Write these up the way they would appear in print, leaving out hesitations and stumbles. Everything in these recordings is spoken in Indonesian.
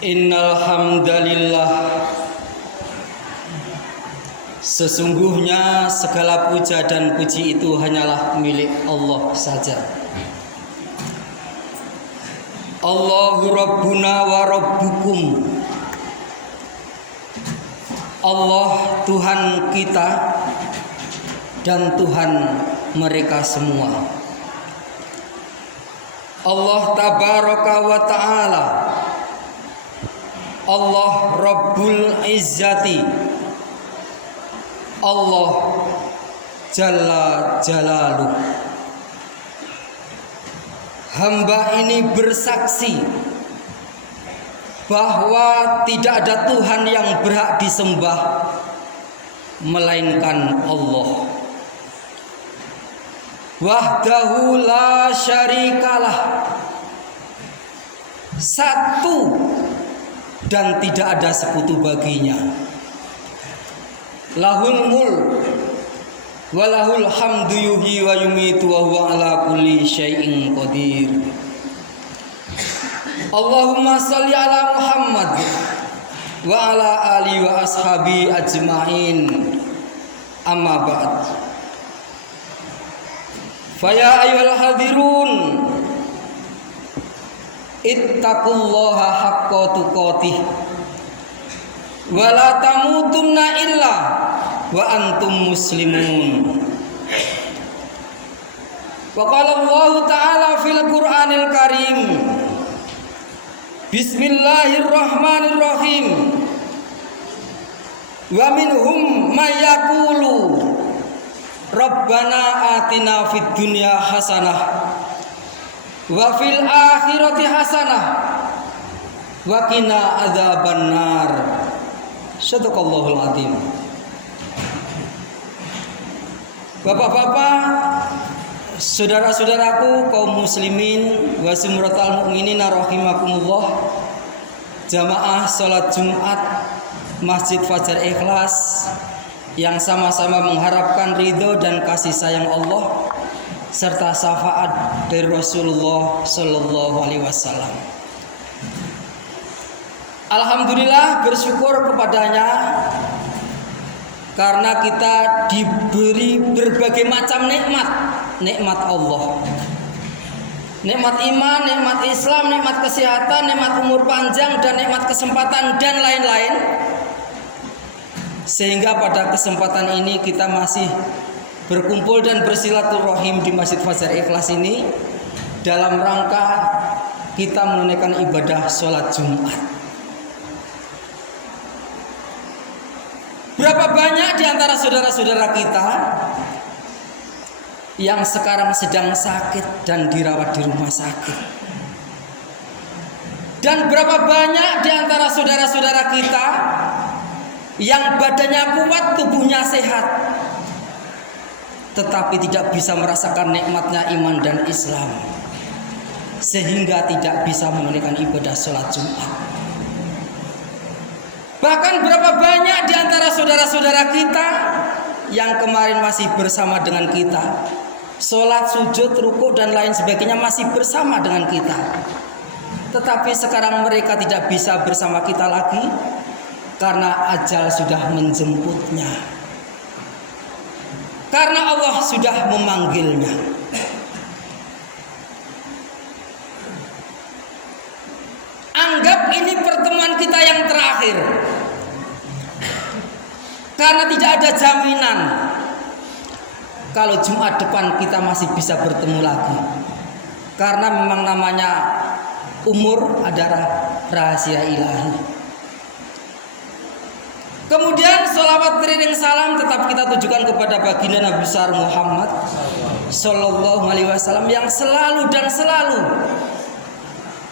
Innal hamdalillah, sesungguhnya segala puja dan puji itu hanyalah milik Allah saja. Allahu Rabbuna wa Rabbukum. Allah Tuhan kita dan Tuhan mereka semua. Allah Tabaraka wa Ta'ala, Allah Rabbul Izzati, Allah Jalla Jalaluh. Hamba ini bersaksi bahwa tidak ada Tuhan yang berhak disembah melainkan Allah. Wahdahu la syarikalah, satu dan tidak ada sekutu baginya. Lahul mulk wa lahul hamdu yuhyi wa yumitu wa huwa ala kulli syai'in qadir. Allahumma shalli ala Muhammad wa ala ali wa ashabi ajmain. Amma ba'd. Faya ayyuhal hadirun, ittaqullaha haqqa tuqatih wa la tamutunna illa wa antum muslimun. Wa qala Allah ta'ala fil Qur'anil Karim, Bismillahirrahmanirrahim. Wa minhum may yaqulu Rabbana atina fid dunya hasanah wa fil akhirati hasanah wa qina adzabannar. Shadaqallahul adzim. Bapak-bapak, saudara-saudaraku kaum muslimin wa sumratal mukminin rahimakumullah, jamaah salat Jumat Masjid Fajar Ikhlas yang sama-sama mengharapkan ridho dan kasih sayang Allah serta syafaat dari Rasulullah Sallallahu Alaihi Wasallam. Alhamdulillah, bersyukur kepadanya karena kita diberi berbagai macam nikmat Allah. Nikmat iman, nikmat Islam, nikmat kesehatan, nikmat umur panjang, dan nikmat kesempatan dan lain-lain. Sehingga pada kesempatan ini kita masih berkumpul dan bersilaturahim di Masjid Fajar Ikhlas ini dalam rangka kita menunaikan ibadah sholat Jumat. Berapa banyak di antara saudara-saudara kita yang sekarang sedang sakit dan dirawat di rumah sakit? Dan berapa banyak di antara saudara-saudara kita yang badannya kuat, tubuhnya sehat, tetapi tidak bisa merasakan nikmatnya iman dan Islam, sehingga tidak bisa menunaikan ibadah sholat Jumat. Bahkan berapa banyak di antara saudara-saudara kita yang kemarin masih bersama dengan kita, sholat, sujud, rukuk dan lain sebagainya masih bersama dengan kita, tetapi sekarang mereka tidak bisa bersama kita lagi karena ajal sudah menjemputnya, karena Allah sudah memanggilnya. Anggap ini pertemuan kita yang terakhir, karena tidak ada jaminan kalau Jumat depan kita masih bisa bertemu lagi, karena memang namanya umur adalah rahasia ilahi. Kemudian sholawat beriring salam tetap kita tujukan kepada baginda Nabi besar Muhammad Sallallahu Alaihi Wasallam yang selalu dan selalu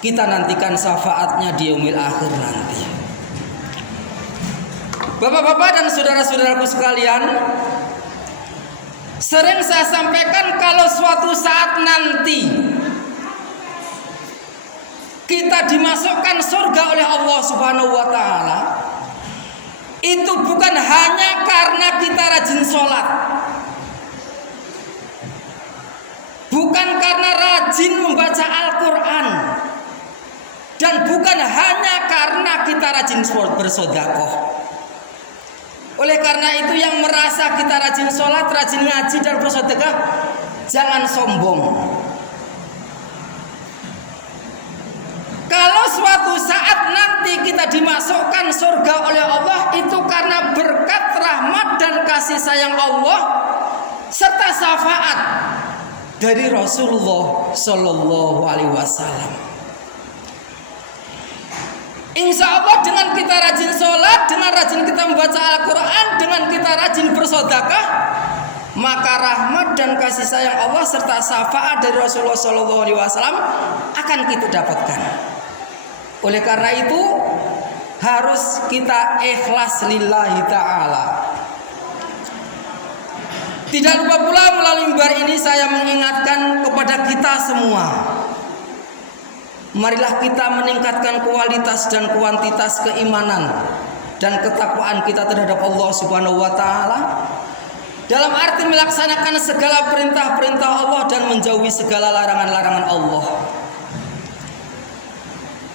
kita nantikan syafaatnya di yaumil akhir nanti. Bapak-bapak dan saudara-saudaraku sekalian, sering saya sampaikan kalau suatu saat nanti kita dimasukkan surga oleh Allah Subhanahu wa Ta'ala, itu bukan hanya karena kita rajin sholat, bukan karena rajin membaca Al-Quran, Dan bukan hanya karena kita rajin bersedekah. Oleh karena itu yang merasa kita rajin sholat, rajin ngaji dan bersedekah, jangan sombong. Kalau suatu saat nanti kita dimasukkan surga oleh Allah, itu karena berkat rahmat dan kasih sayang Allah serta syafaat dari Rasulullah Shallallahu Alaihi Wasallam. Insya Allah dengan kita rajin sholat, dengan rajin kita membaca Al-Quran, dengan kita rajin bersedekah, maka rahmat dan kasih sayang Allah serta syafaat dari Rasulullah Shallallahu Alaihi Wasallam akan kita dapatkan. Oleh karena itu harus kita ikhlas lillahi ta'ala. Tidak lupa pula melalui mimbar ini saya mengingatkan kepada kita semua, marilah kita meningkatkan kualitas dan kuantitas keimanan dan ketakwaan kita terhadap Allah Subhanahu wa taala, dalam arti melaksanakan segala perintah-perintah Allah dan menjauhi segala larangan-larangan Allah.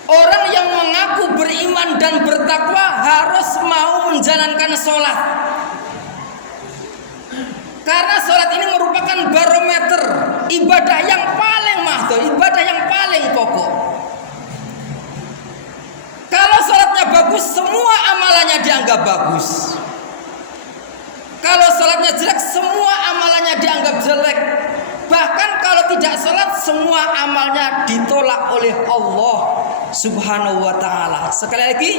Orang yang mengaku beriman dan bertakwa harus mau menjalankan sholat. Karena sholat ini merupakan barometer ibadah yang paling mahal, ibadah yang paling pokok. Kalau sholatnya bagus, semua amalannya dianggap bagus. Kalau sholatnya jelek, semua amalannya dianggap jelek. Bahkan kalau tidak sholat, semua amalnya ditolak oleh Allah Subhanahu wa ta'ala. Sekali lagi,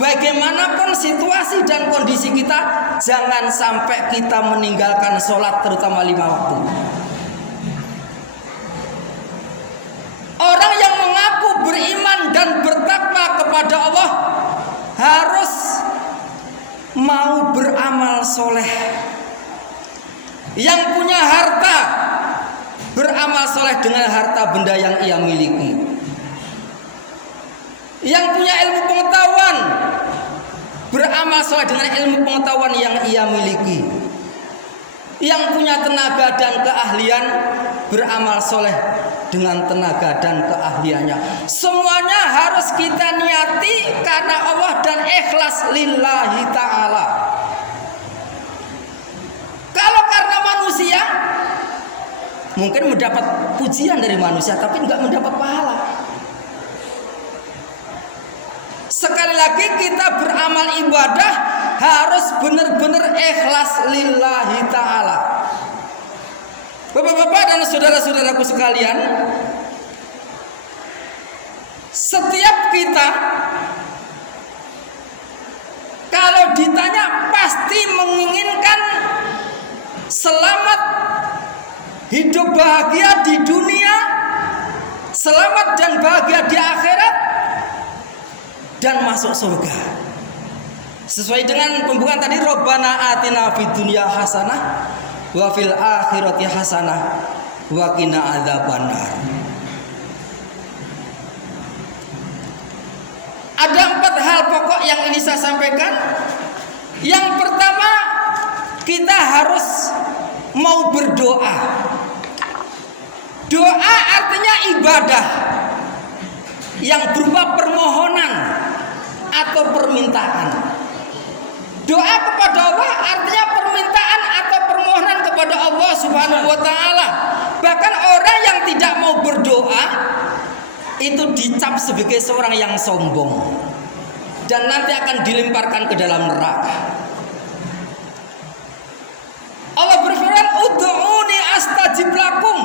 bagaimanapun situasi dan kondisi kita, jangan sampai kita meninggalkan sholat, terutama 5 waktu. Orang yang mengaku beriman dan bertakwa kepada Allah harus mau beramal soleh. Yang punya harta, beramal soleh dengan harta benda yang ia miliki. Yang punya ilmu pengetahuan, beramal soleh dengan ilmu pengetahuan yang ia miliki. Yang punya tenaga dan keahlian, beramal soleh dengan tenaga dan keahliannya. Semuanya harus kita niati karena Allah dan ikhlas lillahi ta'ala. Kalau karena manusia, mungkin mendapat pujian dari manusia, tapi enggak mendapat pahala. Sekali lagi, kita beramal ibadah harus benar-benar ikhlas lillahi ta'ala. Bapak-bapak dan saudara-saudaraku sekalian, setiap kita kalau ditanya pasti menginginkan selamat, hidup bahagia di dunia, selamat dan bahagia di akhirat, dan masuk surga. Sesuai dengan pembukaan tadi, Rabbana atina fid dunya hasanah wa fil akhirati hasanah wa qina adzabannar. Ada 4 hal pokok yang ini saya sampaikan. Yang pertama, kita harus mau berdoa. Doa artinya ibadah yang berupa permohonan atau permintaan. Doa kepada Allah artinya permintaan atau permohonan kepada Allah Subhanahu wa ta'ala. Bahkan orang yang tidak mau berdoa itu dicap sebagai seorang yang sombong dan nanti akan dilemparkan ke dalam neraka. Allah berfirman, ud'uni astajib lakum.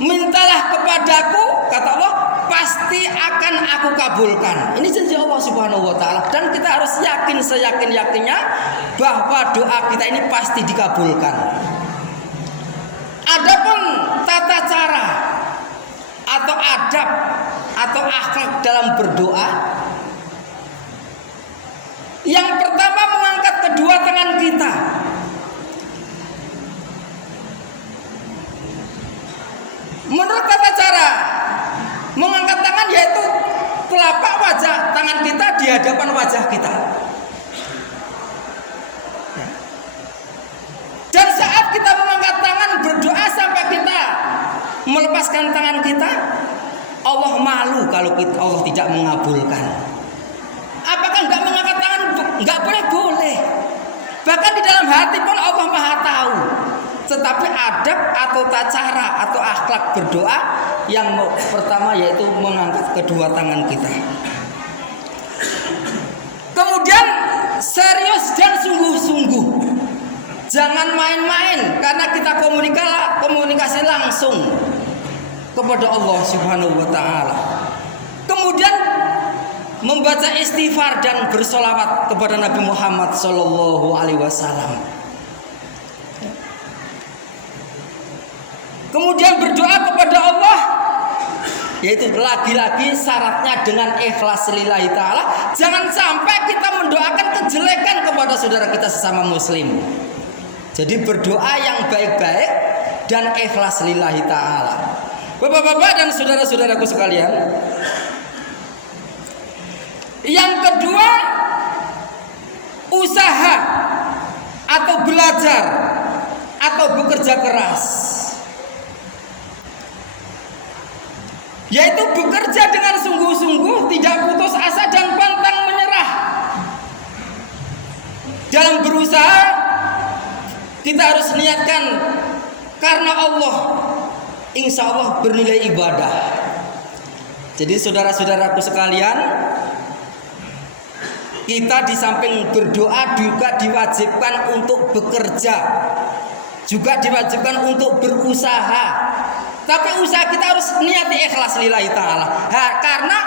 Mintalah kepadaku, kata Allah, pasti akan aku kabulkan. Ini janji Allah Subhanahu wa ta'ala. Dan kita harus yakin seyakin-yakinnya bahwa doa kita ini pasti dikabulkan. Adapun tata cara atau adab atau akhlak dalam berdoa, yang pertama mengangkat kedua tangan kita. Menurut tata cara mengangkat tangan yaitu telapak wajah tangan kita di hadapan wajah kita. Dan saat kita mengangkat tangan berdoa sampai kita melepaskan tangan kita, Allah malu kalau Allah tidak mengabulkan. Apakah enggak mengangkat tangan? Enggak boleh. Bahkan di dalam hati pun Allah Maha tahu. Tetapi adab atau cara atau akhlak berdoa yang pertama yaitu mengangkat kedua tangan kita. Kemudian serius dan sungguh-sungguh. Jangan main-main karena kita komunikasi langsung kepada Allah Subhanahu wa taala. Kemudian membaca istighfar dan bersolawat kepada Nabi Muhammad sallallahu alaihi wasallam. Kemudian berdoa kepada Allah, yaitu lagi-lagi syaratnya dengan ikhlas lillahi ta'ala. Jangan sampai kita mendoakan kejelekan kepada saudara kita sesama muslim. Jadi berdoa yang baik-baik dan ikhlas lillahi ta'ala. Bapak-bapak dan saudara-saudaraku sekalian, yang kedua, usaha atau belajar atau bekerja keras, yaitu bekerja dengan sungguh-sungguh, tidak putus asa dan pantang menyerah. Dalam berusaha kita harus niatkan karena Allah, insya Allah bernilai ibadah. Jadi saudara-saudaraku sekalian, kita di samping berdoa juga diwajibkan untuk bekerja, juga diwajibkan untuk berusaha. Tapi usaha kita harus niati ikhlas lillahi ta'ala. Karena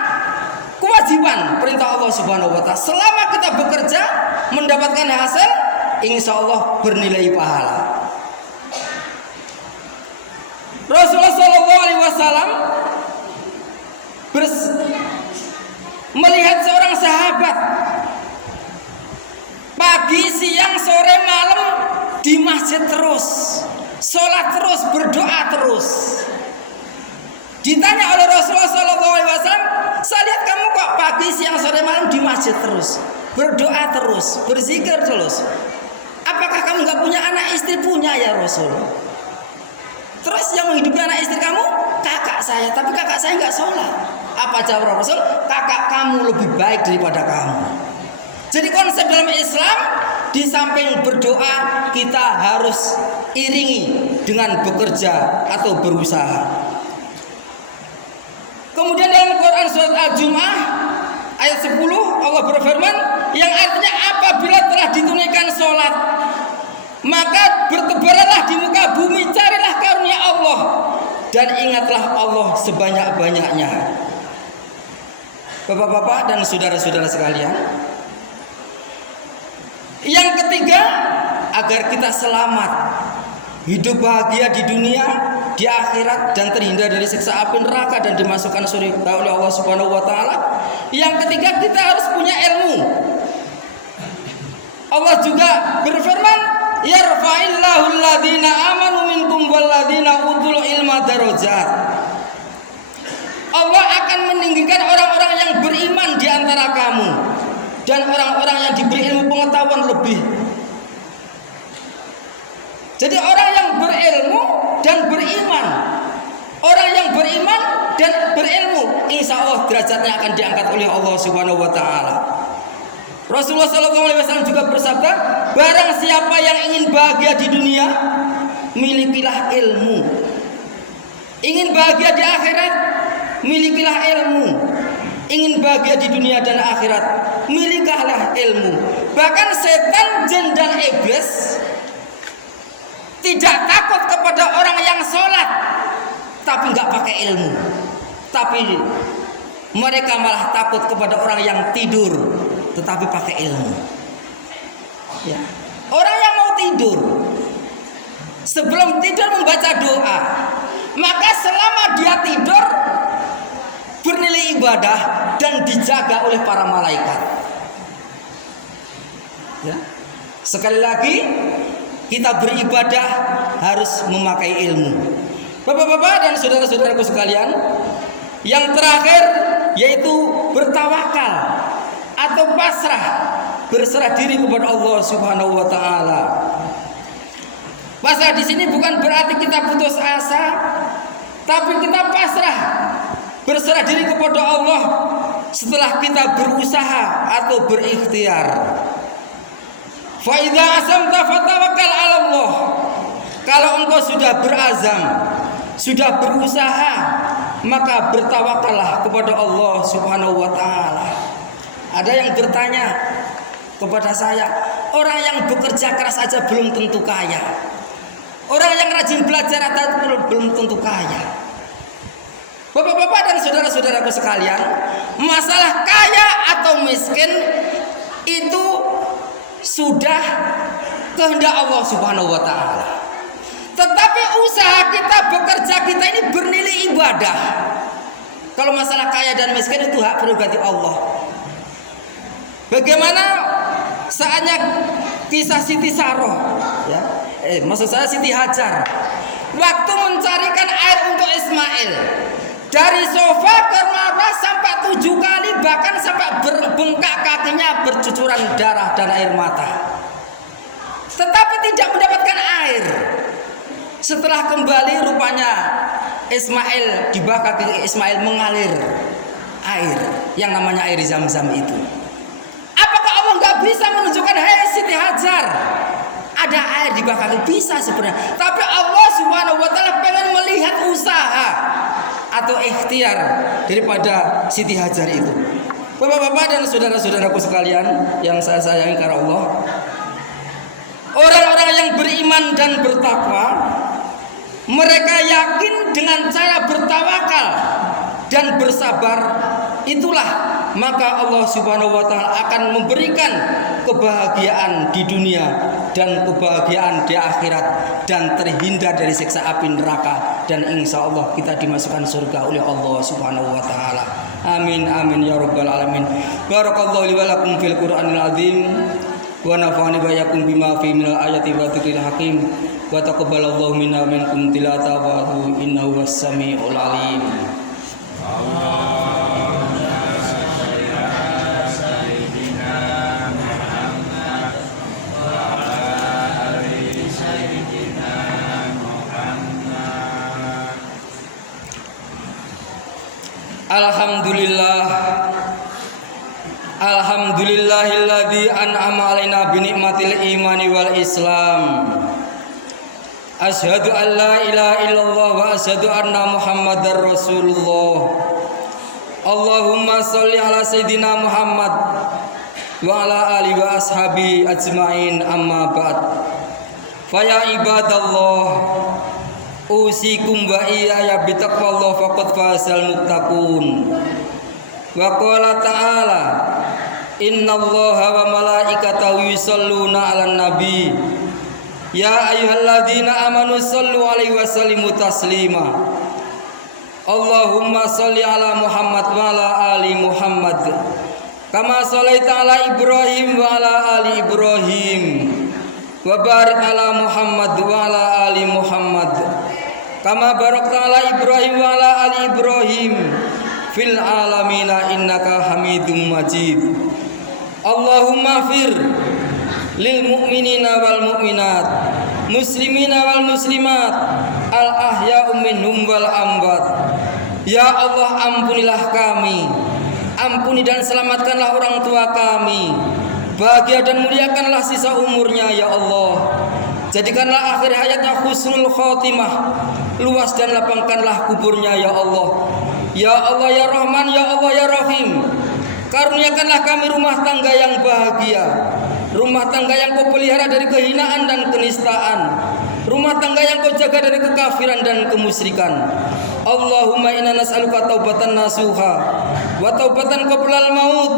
kewajiban perintah Allah Subhanahu wa ta'ala. Selama kita bekerja mendapatkan hasil, insya Allah bernilai pahala. Rasulullah Shallallahu Alaihi Wasallam melihat seorang sahabat pagi, siang, sore, malam di masjid terus, sholat terus, berdoa terus. Ditanya oleh Rasulullah SAW, saya lihat kamu kok pagi, siang, sore, malam di masjid terus, berdoa terus, berzikir terus. Apakah kamu nggak punya anak istri? Punya ya Rasul. Terus yang menghidupi anak istri kamu? Kakak saya, tapi kakak saya nggak sholat. Apa jawab Rasul? Kakak kamu lebih baik daripada kamu. Jadi konsep dalam Islam, di samping berdoa kita harus iringi dengan bekerja atau berusaha. Kemudian dalam Quran surat Al-Jumu'ah ayat 10 Allah berfirman yang artinya apabila telah ditunaikan sholat maka bertebaranlah di muka bumi, carilah karunia Allah dan ingatlah Allah sebanyak-banyaknya. Bapak-bapak dan saudara-saudara sekalian, yang ketiga, agar kita selamat, hidup bahagia di dunia, di akhirat, dan terhindar dari siksa api neraka dan dimasukkan surga oleh Allah Subhanahu wa taala. Yang ketiga, kita harus punya ilmu. Allah juga berfirman, yarfa'illahu alladhina amanu minkum walladhina utul ilma darajat. Allah akan meninggikan orang-orang yang beriman di antara kamu dan orang-orang yang diberi ilmu pengetahuan lebih. Jadi orang yang berilmu dan beriman, orang yang beriman dan berilmu, insya Allah derajatnya akan diangkat oleh Allah Subhanahu wa taala. Rasulullah SAW juga bersabda, barang siapa yang ingin bahagia di dunia, milikilah ilmu. Ingin bahagia di akhirat, milikilah ilmu. Ingin bahagia di dunia dan akhirat, miliklah ilmu. Bahkan setan, jin dan iblis tidak takut kepada orang yang sholat tapi nggak pakai ilmu. Tapi mereka malah takut kepada orang yang tidur tetapi pakai ilmu. Ya. Orang yang mau tidur sebelum tidur membaca doa, maka selama dia tidur bernilai ibadah dan dijaga oleh para malaikat. Ya. Sekali lagi, kita beribadah harus memakai ilmu. Bapak-bapak dan saudara-saudaraku sekalian, yang terakhir yaitu bertawakal atau pasrah, berserah diri kepada Allah Subhanahu wa taala. Pasrah di sini bukan berarti kita putus asa, tapi kita pasrah berserah diri kepada Allah setelah kita berusaha atau berikhtiar. Fa idza azamta fatawakkal 'ala Allah. Kalau engkau sudah berazam, sudah berusaha, maka bertawakallah kepada Allah Subhanahu wa taala. Ada yang bertanya kepada saya, orang yang bekerja keras saja belum tentu kaya. Orang yang rajin belajar belum tentu kaya. Bapak-bapak dan saudara-saudaraku sekalian, masalah kaya atau miskin itu sudah kehendak Allah Subhanahu wa taala. Tetapi usaha kita, bekerja kita ini bernilai ibadah. Kalau masalah kaya dan miskin itu hak prerogatif Allah. Bagaimana saatnya kisah Siti Saroh, ya? Maksud saya Siti Hajar, waktu mencarikan air untuk Ismail, dari sofa ke marwah sampai 7 kali, bahkan sampai berbengkak kakinya, bercucuran darah dan air mata, tetapi tidak mendapatkan air. Setelah kembali, rupanya Ismail, di bawah kaki Ismail mengalir air yang namanya air Zam-Zam itu. Apakah Allah nggak bisa menunjukkan, hei Siti Hajar, ada air di bawah kaki? Bisa sebenarnya, tapi Allah Subhanahu wa taala pengen melihat usaha atau ikhtiar daripada Siti Hajar itu. Bapak-bapak dan saudara-saudaraku sekalian yang saya sayangi karena Allah, orang-orang yang beriman dan bertakwa, mereka yakin dengan cara bertawakal dan bersabar, itulah maka Allah Subhanahu wa taala akan memberikan kebahagiaan di dunia dan kebahagiaan di akhirat, dan terhindar dari siksa api neraka, dan insya Allah kita dimasukkan surga oleh Allah Subhanahu wa taala. Amin amin ya rabbal alamin. Barakallahu li wa lakum fil Qur'anil azim wa nafa'ani wa iyyakum bima fi minal ayati wa dzikril hakim wa taqabbalallahu minna minkum tilawatahu innahu was-sami'ul alim. Alhamdulillahilladzi an'ama alaina bi ni'matil imani wal islam. Asyhadu an la ilaha illallah wa asyhadu anna Muhammadar Rasulullah. Allahumma sholli ala sayyidina Muhammad wa ala alihi wa ashabi ajmain, amma ba'd. Fa ya ibadallah, usikum wa iyaya bitaqwallah faqad fazal muttaqun. Wa qala ta'ala, innallaha wa malaikatahu yusholluna 'alan nabi ya ayyuhalladzina amanu shollu 'alaihi wa sallimu taslima. Allahumma sholli 'ala Muhammad wa 'ala ali Muhammad kama shallaita 'ala Ibrahim wa 'ala ali Ibrahim wa barik 'ala Muhammad wa 'ala ali Muhammad kama barakta 'ala Ibrahim wa 'ala ali Ibrahim fil alamina innaka Hamidum Majid. Allahumma fir lil mu'minina wal mu'minat, muslimina wal muslimat, al ahya'u minhum wal amwat. Ya Allah, ampunilah kami, ampuni dan selamatkanlah orang tua kami, bahagia dan muliakanlah sisa umurnya ya Allah. Jadikanlah akhir hayatnya husnul khotimah, luas dan lapangkanlah kuburnya ya Allah. Ya Allah ya Rahman, ya Allah ya Rahim, karuniakanlah kami rumah tangga yang bahagia, rumah tangga yang kau pelihara dari kehinaan dan kenistaan, rumah tangga yang kau jaga dari kekafiran dan kemusyrikan. Allahumma inna nas'aluka taubatan nasuha wa taubatan qablal maut.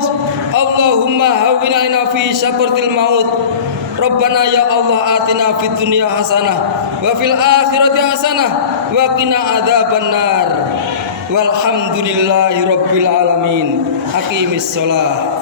Allahumma hawwin 'alaina fi syakaratil maut. Rabbana ya Allah atina fid dunya hasanah wa fil akhirati hasanah wa qina adzabannar. Walhamdulillahi rabbil alamin. Aqimis shalah.